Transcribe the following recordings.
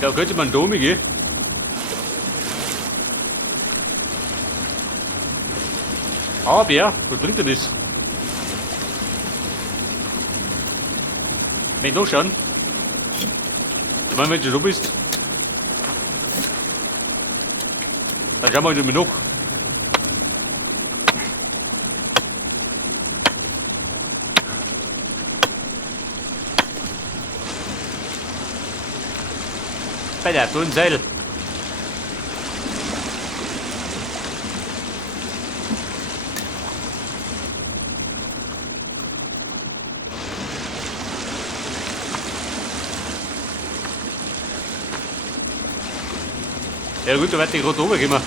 Da könnte man Domi gehen. Aber ja, was bringt denn das? Wenn du schon. Ich meine, wenn du so bist. Dann schauen wir mal noch. Bei der Turnseil. Ja gut, da wird die gerade runterkommen.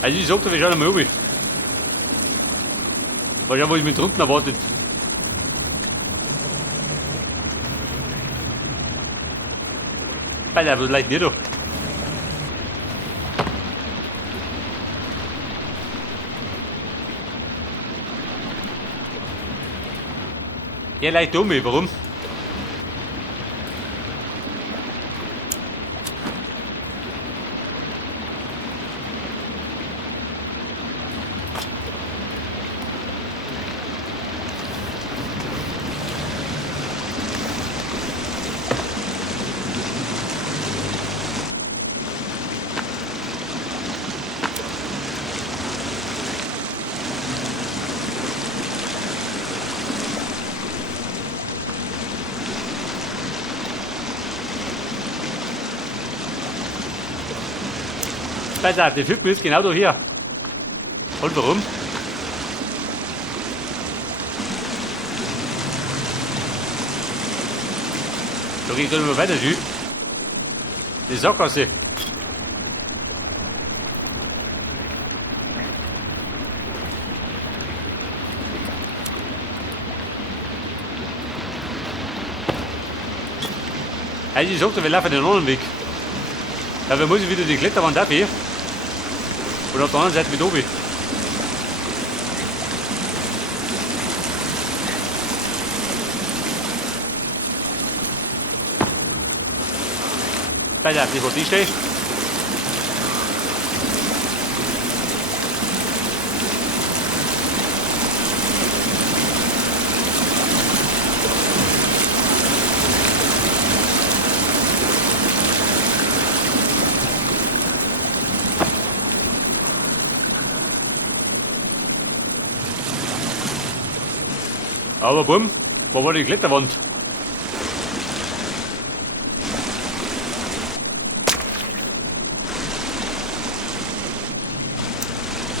Also ich sagte, wir schauen einmal um. Mal schauen, was mich drunten erwartet. Bei der was leicht nicht da. Ja, leicht um, warum? Besser, der Typ ist genau da hier. Und warum? Da geht es mal weiter, Typ. Die Sackgasse. Also ich sagte, wir laufen den anderen Weg. Dafür muss ich wieder die Kletterwand abheben. Und auf der anderen Seite mit oben. Bei der nicht, wo die steht. Aber bumm, wo war die Kletterwand?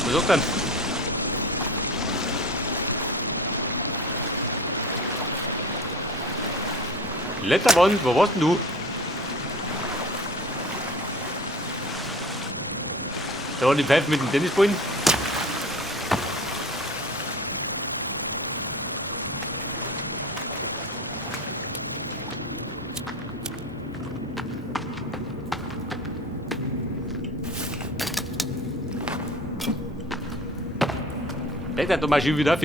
Was sagt denn? Kletterwand, wo warst denn du? Da waren die Pfeifen mit dem Tennisballen. Leg das doch mal schön wieder auf.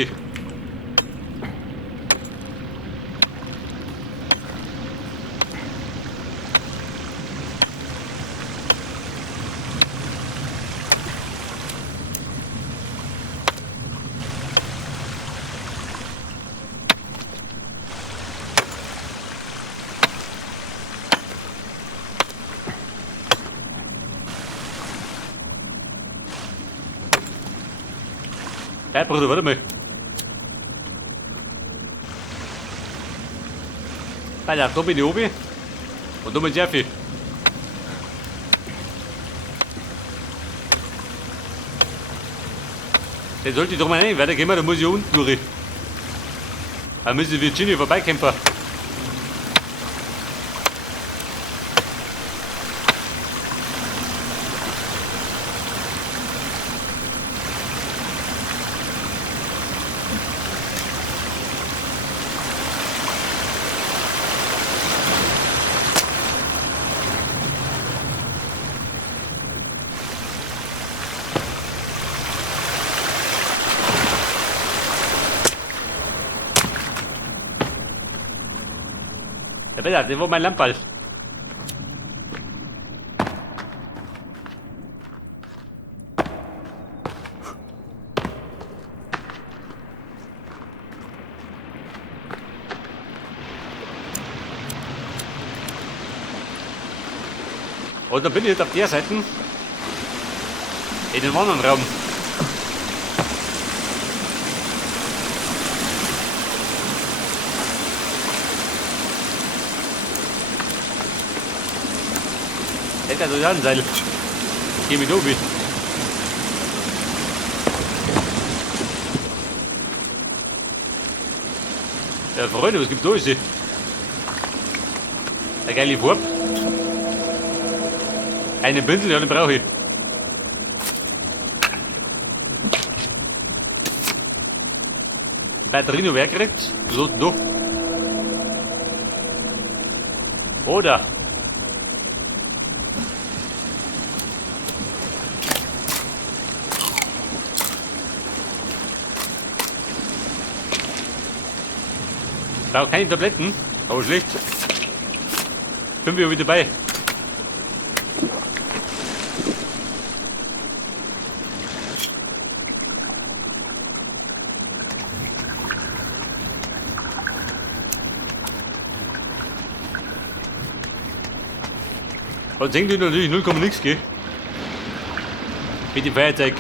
Ja, Bruder, warte mal. Alter, da bin ich oben. Und da bin ich sehr viel. Den sollte ich doch mal rein, weitergehen, dann muss ich unten durch. Dann müssen wir Virginia vorbeikämpfen. Das war mein Lammball. Und dann bin ich jetzt auf der Seite in den anderen Raum. Das ist also ein Seil. Geh mit oben. Ja, Freunde, was gibt's da? Ist eine geile Farbe. Eine Bündel, ja, den brauche ich. Batterie noch wer gekriegt? So, da. Oder? Brauche keine Tabletten, aber schlecht. 5 Uhr wieder dabei. Und denkt ihr natürlich 0, nix, gell? Mit dem Feuerzeug.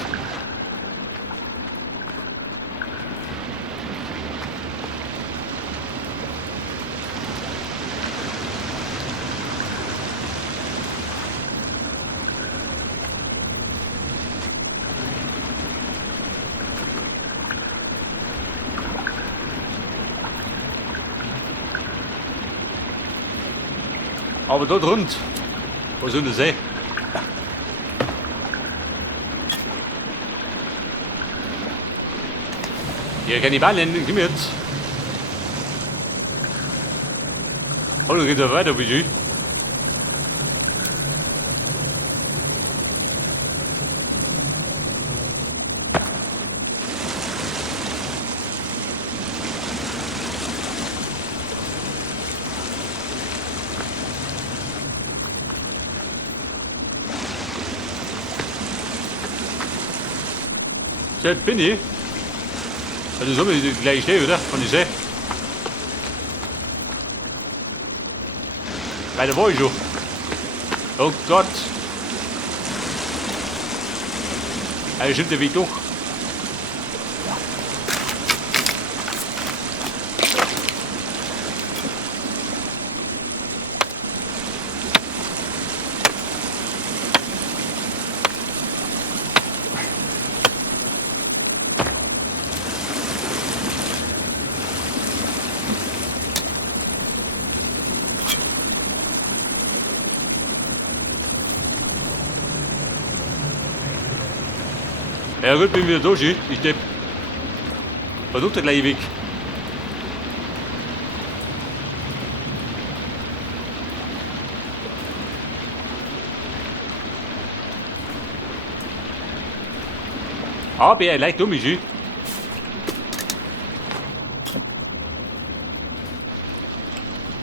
Aber dort rund, wo soll das sein? Hier Kannibalen, komm jetzt. Hallo, geht da weiter, bitte? So, jetzt bin ich. Also so wie ich gleich stehe, oder? Kann ich sehen. Weil da war ich schon. Oh Gott. Also stimmt der Weg durch. Ja gut, bin wieder da, ich stehe. Versucht der gleiche Weg. Aber er leicht dumm ist,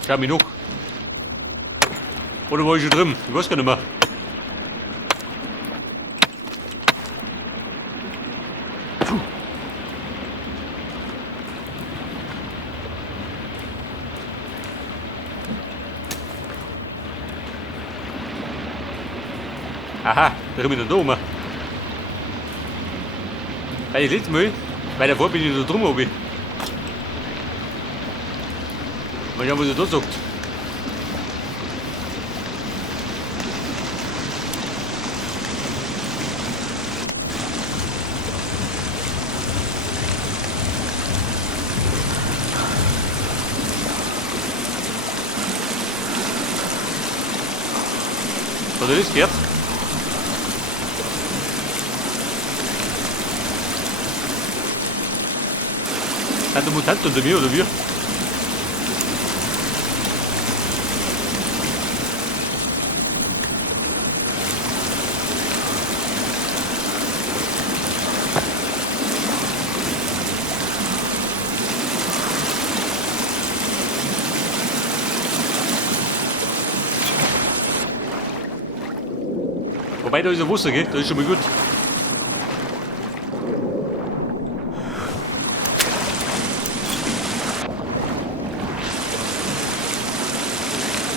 schau mich noch. Oder war ich schon drin? Ich weiß gar nicht mehr. Aha, da bin ich da oben. Weil ich letztes Mal, weil davor bin ich da drum oben. Mal schauen, was er da sagt. Hat er das gehört? Hat der Mutant unter mir oder wie? Wobei da ist ein Wasser, gell? Das ist schon mal gut.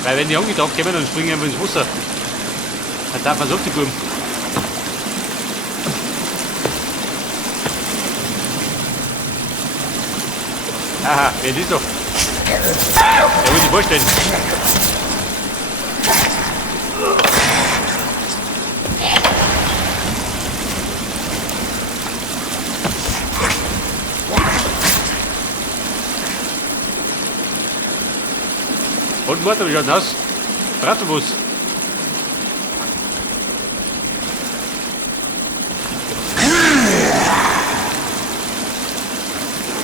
Weil wenn die angetaucht kommen, dann springen wir ins Wasser. Dann darf man so auf die Buben. Aha, wer ist doch? Der will sich vorstellen. Und Mord, wie schaut denn aus? Bratwurst.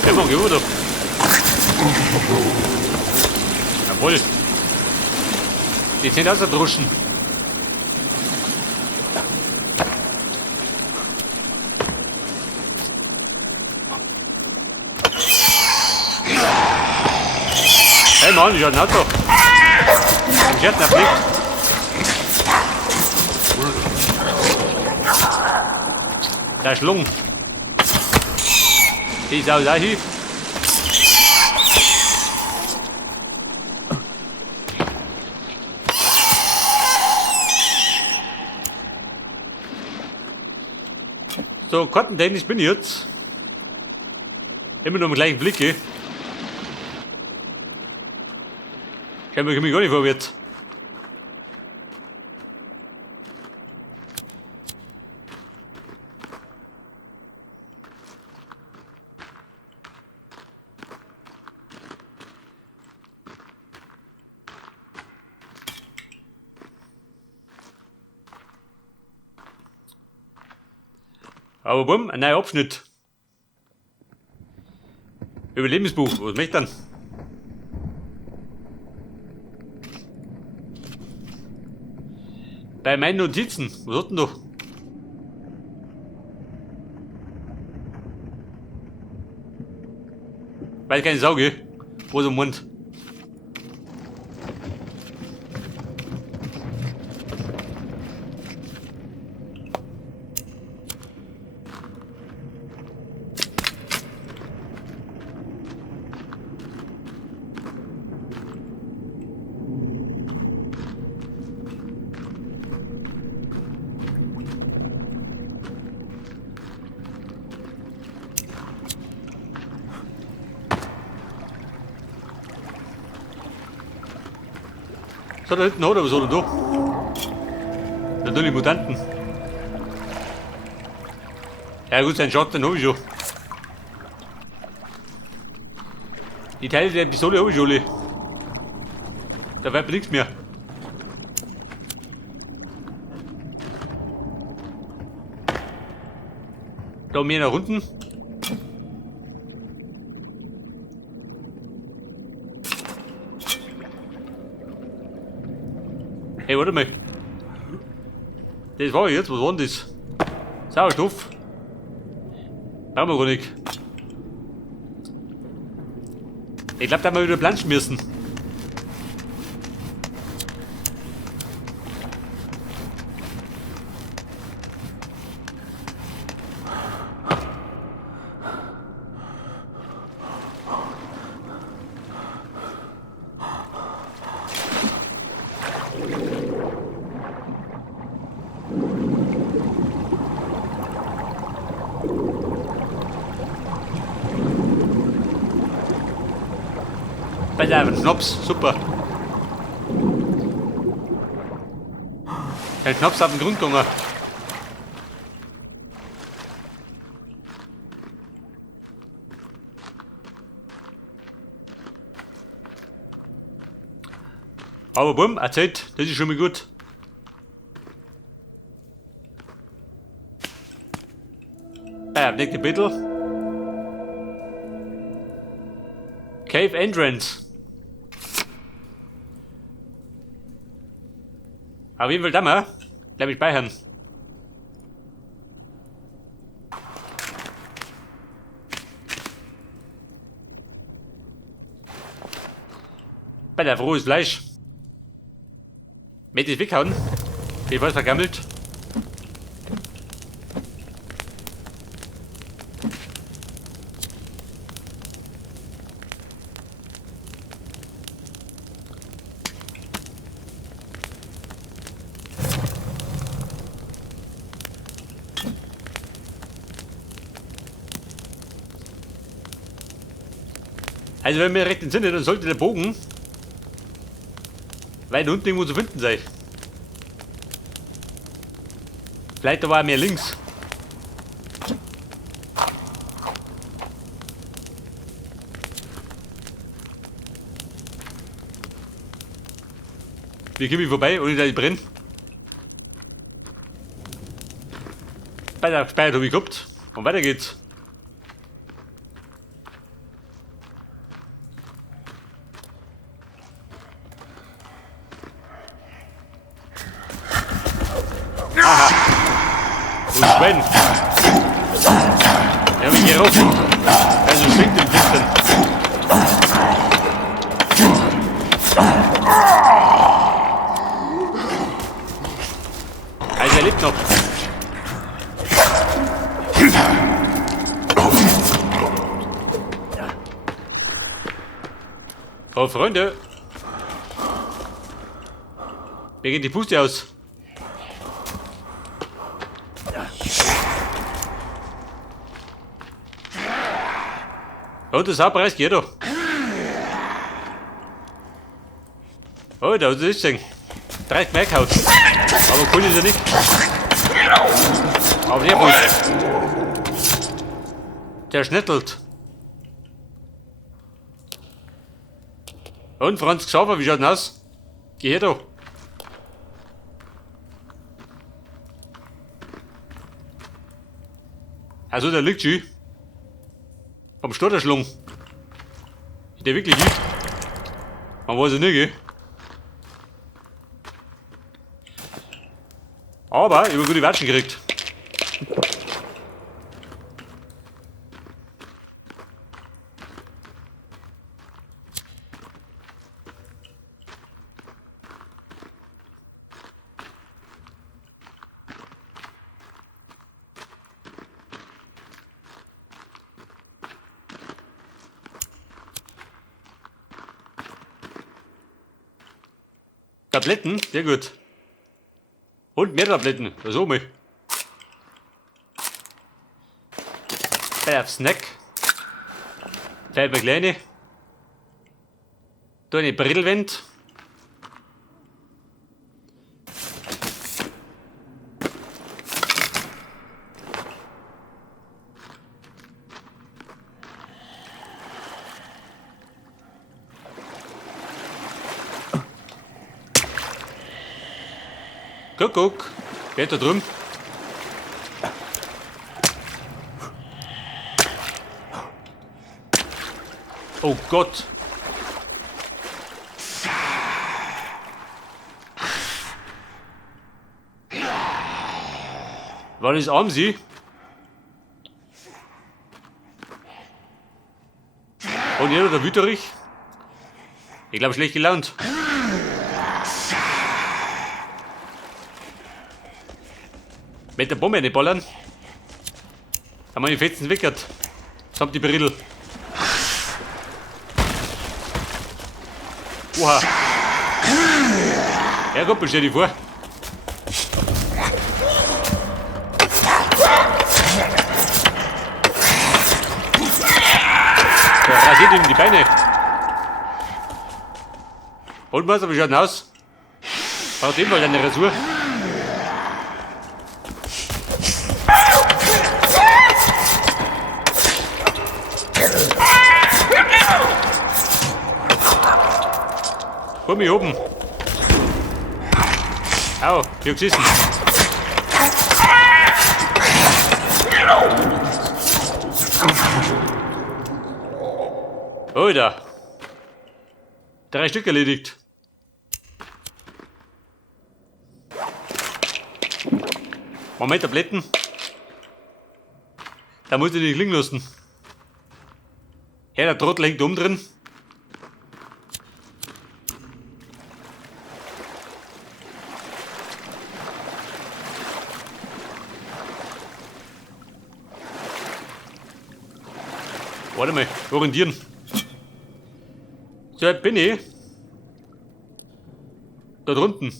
Der mag ich oder? Jawohl. Die sind ausgedroschen. Hey Mann, ich hab ein Auto. Ein Scherz, der fliegt. Der Schlung. Die Sau da hin. So, kartentechnisch bin ich jetzt. Immer noch im gleichen Blick, gell? Ich komme mich gar nicht vorwärts. Aber bumm, ein neuer Abschnitt. Überlebensbuch, was möchte ich dann? Bei meinen Notizen, was hat denn da? Weiß keine Sau, gell? Was er meint. So, da hinten hat er was, oder da? Natürlich Mutanten. Ja gut, seinen Schatten habe ich schon. Die Teile der Pistole habe ich schon alle. Da bleibt mir nichts mehr. Da mehr nach unten. Hey, warte mal. Das war jetzt, was war denn das? Sauerstoff? Brauchen wir gar nicht. Ich glaube, da haben wir wieder planschen müssen. Bei der Schnaps, super. Der Schnaps hat den Grund gegangen. Aber bumm, erzählt, das ist schon mal gut. Ja, nächste Kapitel. Cave Entrance. Auf jeden Fall da mal, glaube ich, speichern. Bei der frohes Fleisch. Mit es weghauen, bevor es vergammelt. Also wenn wir recht entsinne, dann sollte der Bogen weit unten irgendwo zu finden sein. Vielleicht aber auch mehr links. Wie komme ich vorbei, ohne dass ich brenne? Beide gespeichert habe ich gehabt. Und weiter geht's. Aha. Wo ist Sven? Er hat mich gerochen. Also schwingt im Finstern. Also er lebt noch. Oh Freunde. Mir geht die Puste aus. Und das Haarpreis geht doch. Oh, da ist es denn. 30 Merkhaut. Aber cool ist er nicht. Aber der gut. Der schnittelt. Und Franz Xaver, wie schaut denn aus? Geh her doch. Also der liegt schon. Am Stotterschlung. Der wirklich liegt. Man weiß es nicht, gell? Aber ich habe gute Watschen gekriegt. Tabletten, sehr gut. Und mehr Tabletten, das oben. Auf Snack. Fällt mir kleine. Da eine Brillwand. Guck, wer da drüben? Oh Gott! War das Amsi? Und jeder der Wüterich? Ich glaube schlecht gelaunt. Mit der Bombe nicht ballern. Haben wir die Fetzen weggert. Samt die Beriddel. Oha. Ja, Gott, stell dir vor. Da rasiert ihm die Beine. Und was, aber schaut denn aus? Braucht ebenfalls eine Rasur. Komm mich oben. Au, ich hab geschissen. Alter. 3 Stück erledigt. Moment, Tabletten. Da muss ich nicht liegen lassen. Ja, der Trottel hängt oben drin. Warte mal, orientieren. So, bin ich. Da drunten.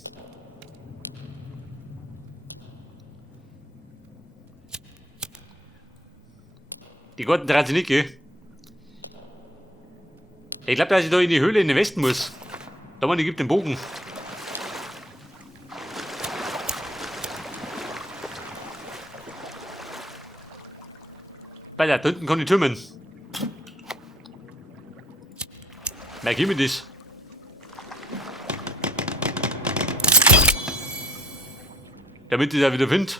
Die Garten trauen sich nicht, gell? Ich glaube, dass ich da in die Höhle in den Westen muss. Da man gibt den Bogen. Bei da unten kann ich türmen. Wer gibt mir das? Damit ich da wieder finde.